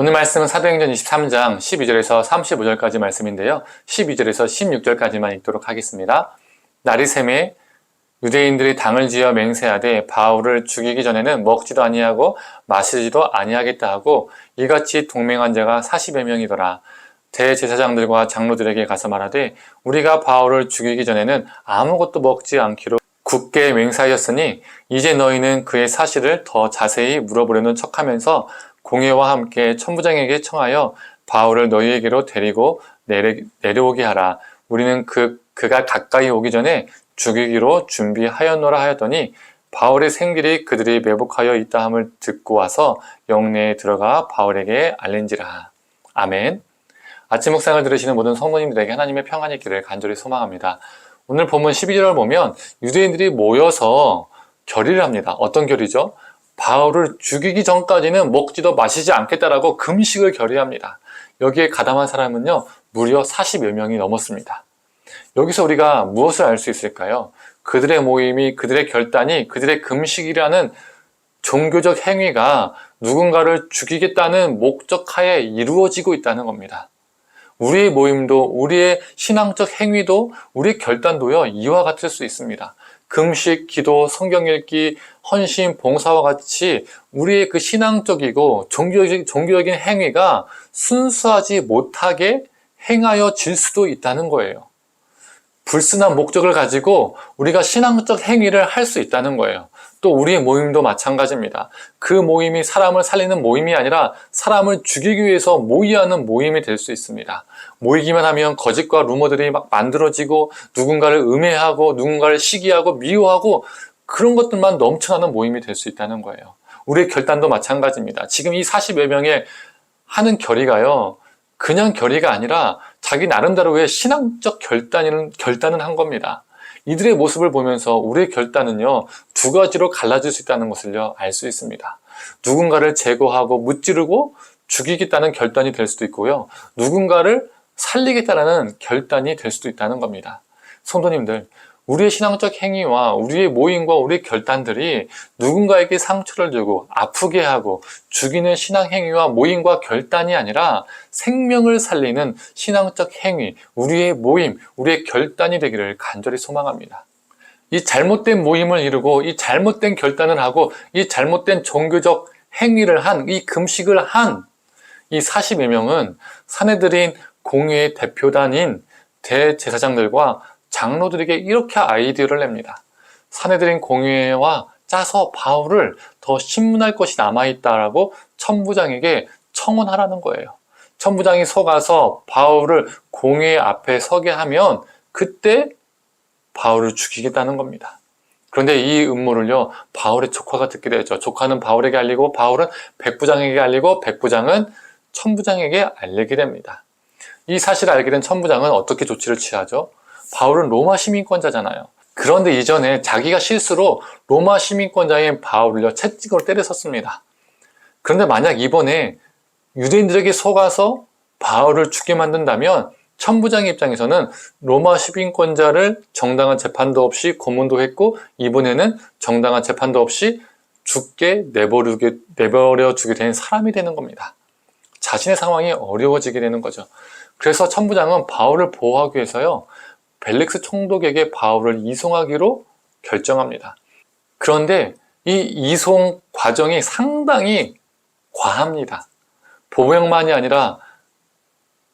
오늘 말씀은 사도행전 23장 12절에서 35절까지 말씀인데요. 12절에서 16절까지만 읽도록 하겠습니다. 날이 새매 유대인들이 당을 지어 맹세하되 바울을 죽이기 전에는 먹지도 아니하고 마시지도 아니하겠다 하고 이같이 동맹한 자가 40여 명이더라. 대제사장들과 장로들에게 가서 말하되 우리가 바울을 죽이기 전에는 아무것도 먹지 않기로 굳게 맹세하였으니 이제 너희는 그의 사실을 더 자세히 물어보려는 척하면서 공회와 함께 천부장에게 청하여 바울을 너희에게로 데리고 내려오게 하라. 우리는 그가 가까이 오기 전에 죽이기로 준비하였노라 하였더니 바울의 생길이 그들이 매복하여 있다 함을 듣고 와서 영내에 들어가 바울에게 알린지라. 아멘. 아침 묵상을 들으시는 모든 성도님들에게 하나님의 평안이 있기를 간절히 소망합니다. 오늘 본문 12절을 보면 유대인들이 모여서 결의를 합니다. 어떤 결의죠? 바울을 죽이기 전까지는 먹지도 마시지 않겠다라고 금식을 결의합니다. 여기에 가담한 사람은요, 무려 40여 명이 넘었습니다. 여기서 우리가 무엇을 알 수 있을까요? 그들의 모임이, 그들의 결단이, 그들의 금식이라는 종교적 행위가 누군가를 죽이겠다는 목적하에 이루어지고 있다는 겁니다. 우리의 모임도, 우리의 신앙적 행위도, 우리의 결단도요, 이와 같을 수 있습니다. 금식, 기도, 성경 읽기, 헌신, 봉사와 같이 우리의 그 신앙적이고 종교적인 행위가 순수하지 못하게 행하여질 수도 있다는 거예요. 불순한 목적을 가지고 우리가 신앙적 행위를 할 수 있다는 거예요. 또 우리의 모임도 마찬가지입니다. 그 모임이 사람을 살리는 모임이 아니라 사람을 죽이기 위해서 모의하는 모임이 될 수 있습니다. 모이기만 하면 거짓과 루머들이 막 만들어지고 누군가를 음해하고 누군가를 시기하고 미워하고 그런 것들만 넘쳐나는 모임이 될 수 있다는 거예요. 우리의 결단도 마찬가지입니다. 지금 이 40여 명의 하는 결의가요, 그냥 결의가 아니라 자기 나름대로의 신앙적 결단을 한 겁니다. 이들의 모습을 보면서 우리의 결단은요, 두 가지로 갈라질 수 있다는 것을요, 알 수 있습니다. 누군가를 제거하고 무찌르고 죽이겠다는 결단이 될 수도 있고요, 누군가를 살리겠다는 결단이 될 수도 있다는 겁니다. 성도님들, 우리의 신앙적 행위와 우리의 모임과 우리의 결단들이 누군가에게 상처를 주고 아프게 하고 죽이는 신앙 행위와 모임과 결단이 아니라 생명을 살리는 신앙적 행위, 우리의 모임, 우리의 결단이 되기를 간절히 소망합니다. 이 잘못된 모임을 이루고 이 잘못된 결단을 하고 이 잘못된 종교적 행위를 한, 이 금식을 한 이 40여 명은 사내들인 공회의 대표단인 대제사장들과 장로들에게 이렇게 아이디어를 냅니다. 사내들인 공회와 짜서 바울을 더 신문할 것이 남아있다라고 천부장에게 청원하라는 거예요. 천부장이 속아서 바울을 공회 앞에 서게 하면 그때 바울을 죽이겠다는 겁니다. 그런데 이 음모를요, 바울의 조카가 듣게 되죠. 조카는 바울에게 알리고 바울은 백부장에게 알리고 백부장은 천부장에게 알리게 됩니다. 이 사실을 알게 된 천부장은 어떻게 조치를 취하죠? 바울은 로마 시민권자잖아요. 그런데 이전에 자기가 실수로 로마 시민권자인 바울을요, 채찍으로 때렸었습니다. 그런데 만약 이번에 유대인들에게 속아서 바울을 죽게 만든다면 천부장의 입장에서는 로마 시민권자를 정당한 재판도 없이 고문도 했고 이번에는 정당한 재판도 없이 죽게 내버려두게 된 사람이 되는 겁니다. 자신의 상황이 어려워지게 되는 거죠. 그래서 천부장은 바울을 보호하기 위해서요, 벨릭스 총독에게 바울을 이송하기로 결정합니다. 그런데 이 이송 과정이 상당히 과합니다. 보병만이 아니라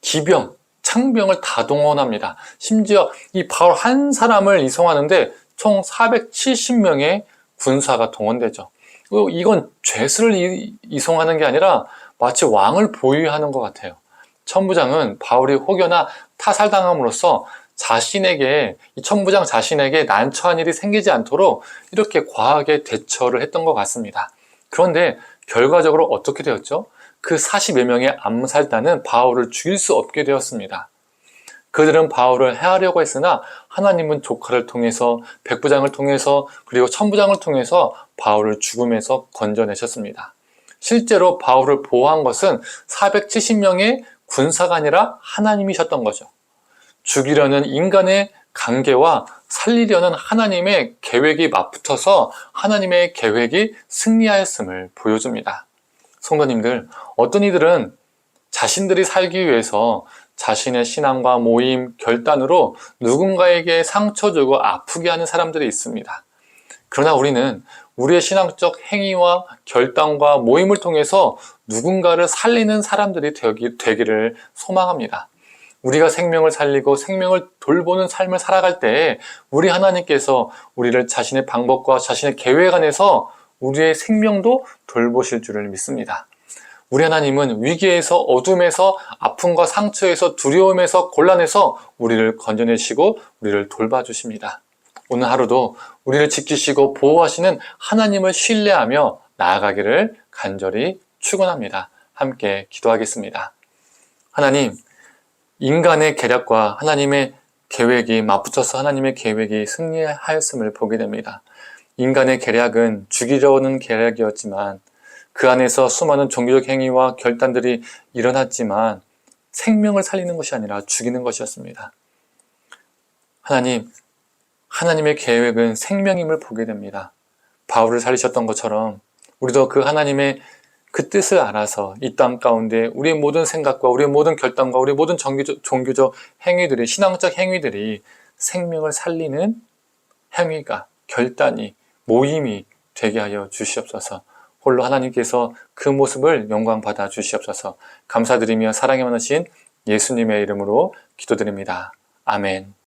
기병, 창병을 다 동원합니다. 심지어 이 바울 한 사람을 이송하는데 총 470명의 군사가 동원되죠. 이건 죄수를 이송하는 게 아니라 마치 왕을 보위하는 것 같아요. 천부장은 바울이 혹여나 타살당함으로써 이 천부장 자신에게 난처한 일이 생기지 않도록 이렇게 과하게 대처를 했던 것 같습니다. 그런데 결과적으로 어떻게 되었죠? 그 40여 명의 암살단은 바울을 죽일 수 없게 되었습니다. 그들은 바울을 해하려고 했으나 하나님은 조카를 통해서, 백부장을 통해서, 그리고 천부장을 통해서 바울을 죽음에서 건져내셨습니다. 실제로 바울을 보호한 것은 470명의 군사가 아니라 하나님이셨던 거죠. 죽이려는 인간의 관계와 살리려는 하나님의 계획이 맞붙어서 하나님의 계획이 승리하였음을 보여줍니다. 성도님들, 어떤 이들은 자신들이 살기 위해서 자신의 신앙과 모임, 결단으로 누군가에게 상처 주고 아프게 하는 사람들이 있습니다. 그러나 우리는 우리의 신앙적 행위와 결단과 모임을 통해서 누군가를 살리는 사람들이 되기를 소망합니다. 우리가 생명을 살리고 생명을 돌보는 삶을 살아갈 때 우리 하나님께서 우리를 자신의 방법과 자신의 계획 안에서 우리의 생명도 돌보실 줄을 믿습니다. 우리 하나님은 위기에서, 어둠에서, 아픔과 상처에서, 두려움에서, 곤란에서 우리를 건져내시고 우리를 돌봐주십니다. 오늘 하루도 우리를 지키시고 보호하시는 하나님을 신뢰하며 나아가기를 간절히 축원합니다. 함께 기도하겠습니다. 하나님, 인간의 계략과 하나님의 계획이 맞붙어서 하나님의 계획이 승리하였음을 보게 됩니다. 인간의 계략은 죽이려는 계략이었지만 그 안에서 수많은 종교적 행위와 결단들이 일어났지만 생명을 살리는 것이 아니라 죽이는 것이었습니다. 하나님, 하나님의 계획은 생명임을 보게 됩니다. 바울을 살리셨던 것처럼 우리도 그 하나님의 그 뜻을 알아서 이 땅 가운데 우리의 모든 생각과 우리의 모든 결단과 우리의 모든 종교적 행위들이, 신앙적 행위들이 생명을 살리는 행위가, 결단이, 모임이 되게 하여 주시옵소서. 홀로 하나님께서 그 모습을 영광 받아 주시옵소서. 감사드리며 사랑에 많으신 예수님의 이름으로 기도드립니다. 아멘.